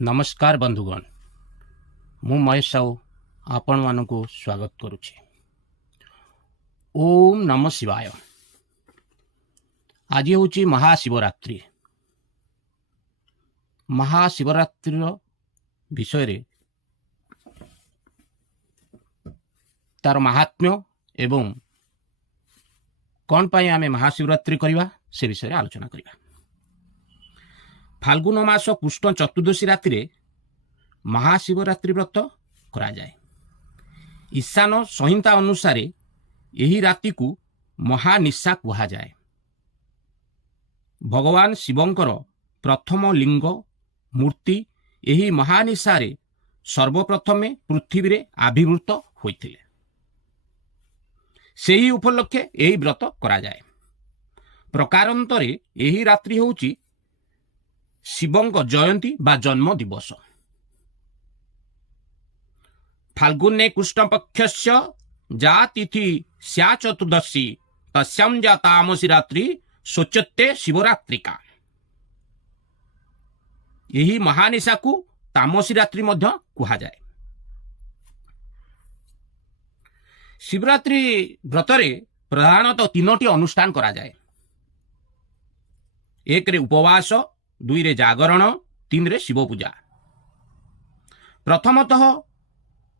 नमस्कार बंधुगण मु महेश साहू आपण मानक स्वागत करुचे। ओम नमः शिवाय। आज हूँ महाशिवरात्रि। महाशिवरात्रि विषय रे तार महात्म्य एवं कौन पाई आमे महाशिवरात्रि करवा से विषय आलोचना करवा। फाल्गुन मास कृष्ण चतुर्दशी राति रे महाशिवरात्रि व्रत करा जाए। ईशान संहिता अनुसार यही राति को महानिशा कहा जाए। भगवान शिवंकर प्रथम लिंग मूर्ति यही महानिशा रे सर्वप्रथमे पृथ्वी रे आविर्भूत होइथिले। सेही उपलक्षे यही व्रत करा जाए। प्रकारांतरे यही रात्रि होउची शिवंक जयंती बा जन्म दिवस। फाल्गुने कृष्ण पक्षस्य जा तिथि स्या चतुर्दशी तस्यां जा तामसी रात्रि सोच्यते शिवरात्रिका। यही महानिशा को तामसी रात्रि मध्य कहा जाए। शिवरात्रि व्रतरे प्रधानतः तीनोटी अनुष्ठान करा जाए। एक रे उपवास, दुई रे जागरण, तीन रे शिव पूजा। प्रथमतः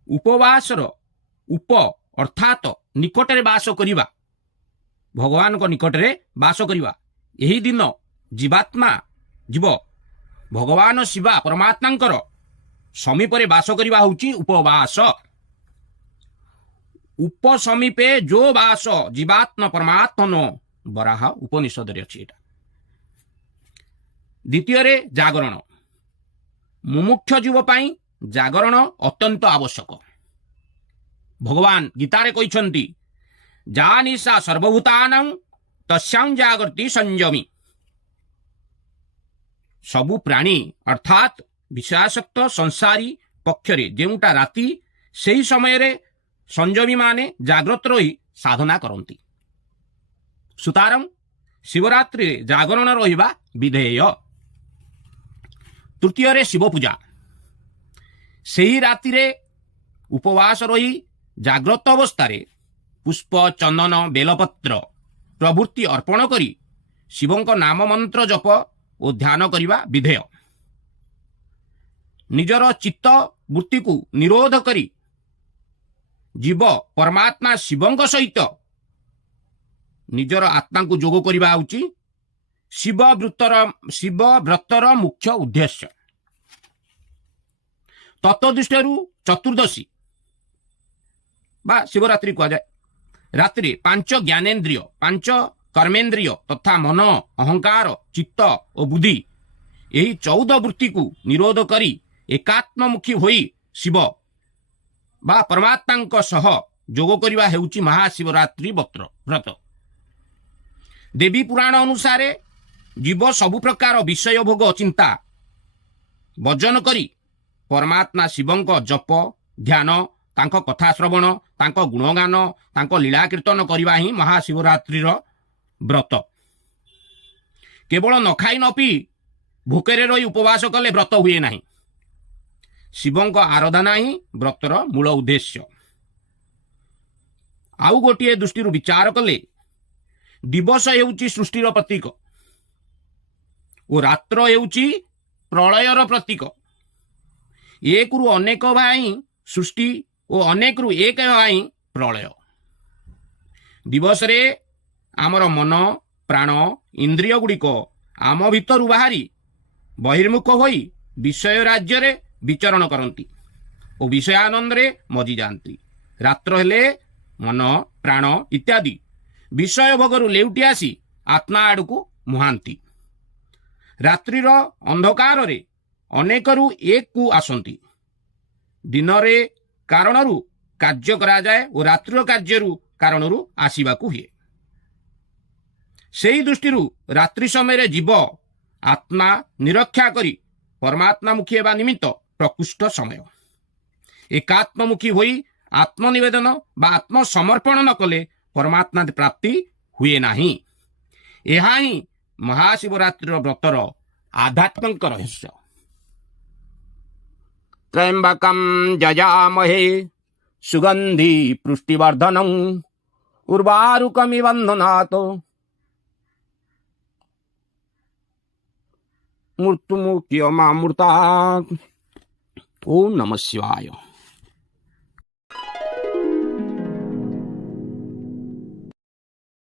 उपवासर उप अर्थात निकटरे वास करिबा, भगवान को निकटरे वास करिबा। यही दिन जीवात्मा जीव भगवान शिवा परमात्मांकर समीपरे वास करिबा होउची उपवास। उप समीपे जो वास जीवात्मा परमात्मनो बराह उपनिषद रे अछि। द्वितीय रे जागरण। मुमुक्ष जीव पाई जागरण अत्यंत आवश्यक। भगवान गीतारे कहिसंती जानिसा सर्वभूतानां तस्यां जागृति संयमी। सबु प्राणी अर्थात विषयासक्त संसारी पक्षरे जेउटा राति सेही समय रे संयमी माने जागृत रही साधना करंती। सुतारं शिवरात्रि जागरण रहिबा विधेय। तृतीय रे शिव पूजा। सेही राति रे उपवास रही जाग्रत अवस्था पुष्प चंदन बेलपत्र प्रभृति अर्पण करी शिवंक नाम मंत्र जप और ध्यान करिबा विधेय। निजर चित्त वृत्ति को निरोध करी जीव परमात्मा शिवंक सहित निजर आत्मा को जोग करिबा होउची शिव व्रतर मुख्य उद्देश्य। तत्वदृष्टि चतुर्दशी बा शिवरात्रि कहा जाए। रात्रि पांच ज्ञानेन्द्रिय, पांच कर्मेन्द्रिय तथा मन, अहंकार, चित्त और बुद्धि यही 14 वृत्ति को निरोध करी एकात्ममुखी होई शिव बा परमात्मा सह जोग करिबा हेउची महाशिवरात्रि व्रत। देवी पुराण अनुसार जीव सबु प्रकार विषय भोग चिंता वर्जन करी परमात्मा शिवंक जप ध्यान, तांको कथा श्रवण, तांको गुणगान, तांको लीला कीर्तन करवा ही महाशिवरात्रि व्रत। केवल न खाई न पी भूकरे रही उपवास कले व्रत हुए नहीं। शिवंक आराधना ही व्रतर मूल उद्देश्य। आउ गोटे दृष्टि विचार कले दिवस हेउची सृष्टिर प्रतीक और रात्र हेउची प्रलयर प्रतीक। एक रु अनेक भाई सृष्टि और अनेक रु एक भाई प्रलय। दिवस रे आमर मन प्राण इंद्रिय गुड़िक आम भितर बाहरी बहिर्मुख होई विषय राज्य रे विचरण करती और विषयानंद रे मजी जाती। रात्र हेले मन प्राण इत्यादि विषय भोगरु लेउटी आसी आत्मा आड़कू मुहांती। रात्रिर अंधकार रे अनेकरु एक को आसंती। दिन रे कारणरु कार्य करा जाए और रात्रिर कार्यरु कारणरु आसीबाकू हुए। सेही दृष्टिरु रात्रि समय जीव आत्मा निरक्षा करी परमात्मामुखी हेबा निमित्त प्रकृष्ट समय। एकात्ममुखी होई आत्मनिवेदन बा आत्मसमर्पण न कले परमात्मा प्राप्ति हुए नहीं। यह ही महाशिवरात्रि व्रतर आध्यात्मिक रहस्य। त्र्यंबकं जजामहे सुगंधि पुष्टिवर्धनं उर्वारुकमिव बन्धनात् मृत्युमुख्यमामृतात्। ओम नमः शिवाय।